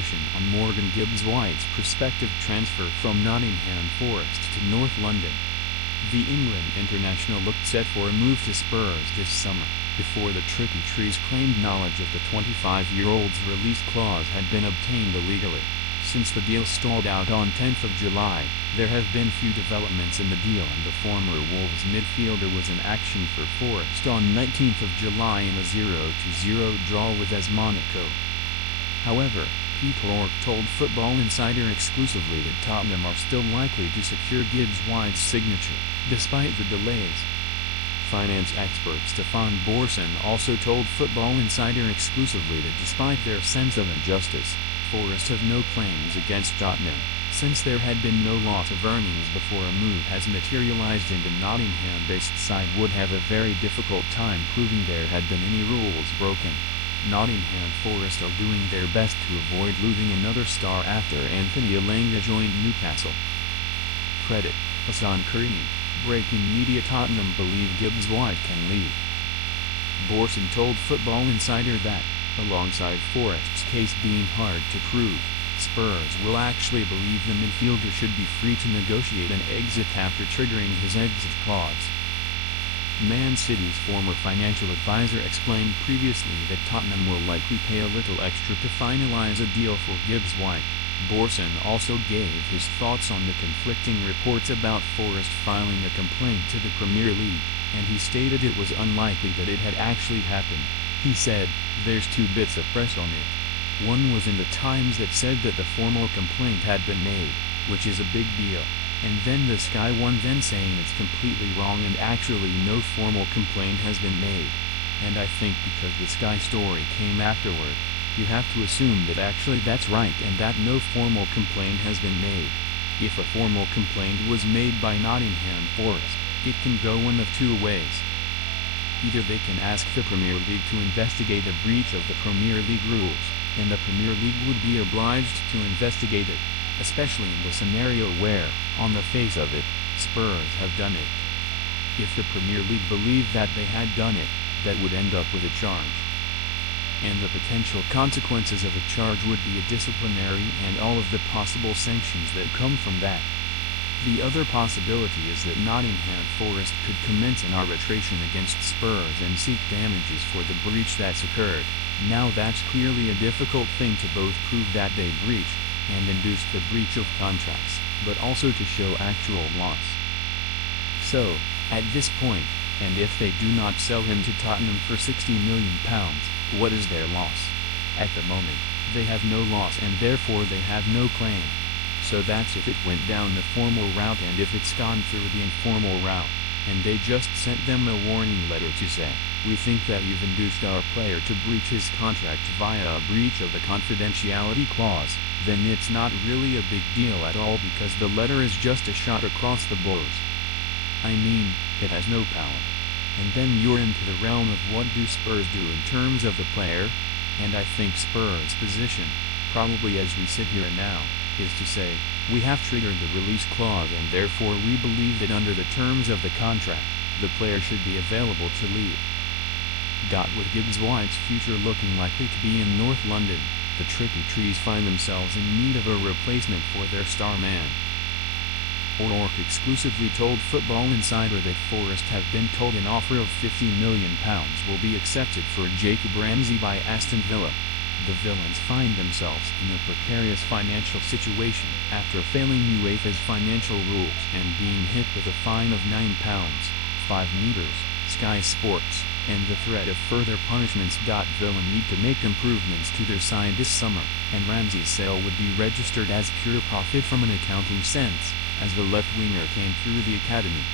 position on Morgan Gibbs White's prospective transfer from Nottingham Forest to North London. The England international looked set for a move to Spurs this summer, before the Tricky Trees claimed knowledge of the 25-year-old's release clause had been obtained illegally. Since the deal stalled out on 10th of July, there have been few developments in the deal, and the former Wolves midfielder was in action for Forest on 19th of July in a 0-0 draw with AS Monaco. However, Peter Ork told Football Insider exclusively that Tottenham are still likely to secure Gibbs White's signature, despite the delays. Finance expert Stefan Borson also told Football Insider exclusively that despite their sense of injustice, Forest have no claims against Tottenham, since there had been no loss of earnings before a move has materialized, and the Nottingham-based side would have a very difficult time proving there had been any rules broken. Nottingham Forest are doing their best to avoid losing another star after Anthony Elanga joined Newcastle. Credit: Hassan Karim. Breaking media: Tottenham believe Gibbs White can leave. Borson told Football Insider that, alongside Forest's case being hard to prove, Spurs will actually believe the midfielder should be free to negotiate an exit after triggering his exit clause. Man City's former financial advisor explained previously that Tottenham will likely pay a little extra to finalize a deal for Gibbs White. Borson also gave his thoughts on the conflicting reports about Forest filing a complaint to the Premier League, and he stated it was unlikely that it had actually happened. He said, "There's two bits of press on it. One was in the Times that said that the formal complaint had been made, which is a big deal, and then the Sky one then saying it's completely wrong and actually no formal complaint has been made. And I think because the Sky story came afterward, you have to assume that actually that's right and that no formal complaint has been made. If a formal complaint was made by Nottingham Forest, it can go one of two ways. Either they can ask the Premier League to investigate a breach of the Premier League rules, and the Premier League would be obliged to investigate it, especially in the scenario where, on the face of it, Spurs have done it. If the Premier League believed that they had done it, that would end up with a charge. And the potential consequences of a charge would be a disciplinary and all of the possible sanctions that come from that. The other possibility is that Nottingham Forest could commence an arbitration against Spurs and seek damages for the breach that's occurred. Now that's clearly a difficult thing to both prove that they breached and induced the breach of contracts, but also to show actual loss. So, at this point, and if they do not sell him to Tottenham for £60 million, what is their loss? At the moment, they have no loss and therefore they have no claim. So that's if it went down the formal route, and if it's gone through the informal route, and they just sent them a warning letter to say, "We think that you've induced our player to breach his contract via a breach of the confidentiality clause," then it's not really a big deal at all, because the letter is just a shot across the bows. I mean, it has no power. And then you're into the realm of what do Spurs do in terms of the player? And I think Spurs' position, probably as we sit here and now, is to say, we have triggered the release clause and therefore we believe that under the terms of the contract, the player should be available to leave. With Gibbs White's future looking likely to be in North London, the Tricky Trees find themselves in need of a replacement for their star man. Ork exclusively told Football Insider that Forest have been told an offer of £50 million will be accepted for Jacob Ramsey by Aston Villa. The Villains find themselves in a precarious financial situation after failing UEFA's financial rules and being hit with a fine of £9, 5 meters, Sky Sports, and the threat of further punishments. Villa need to make improvements to their side this summer, and Ramsey's sale would be registered as pure profit from an accounting sense, as the left winger came through the academy.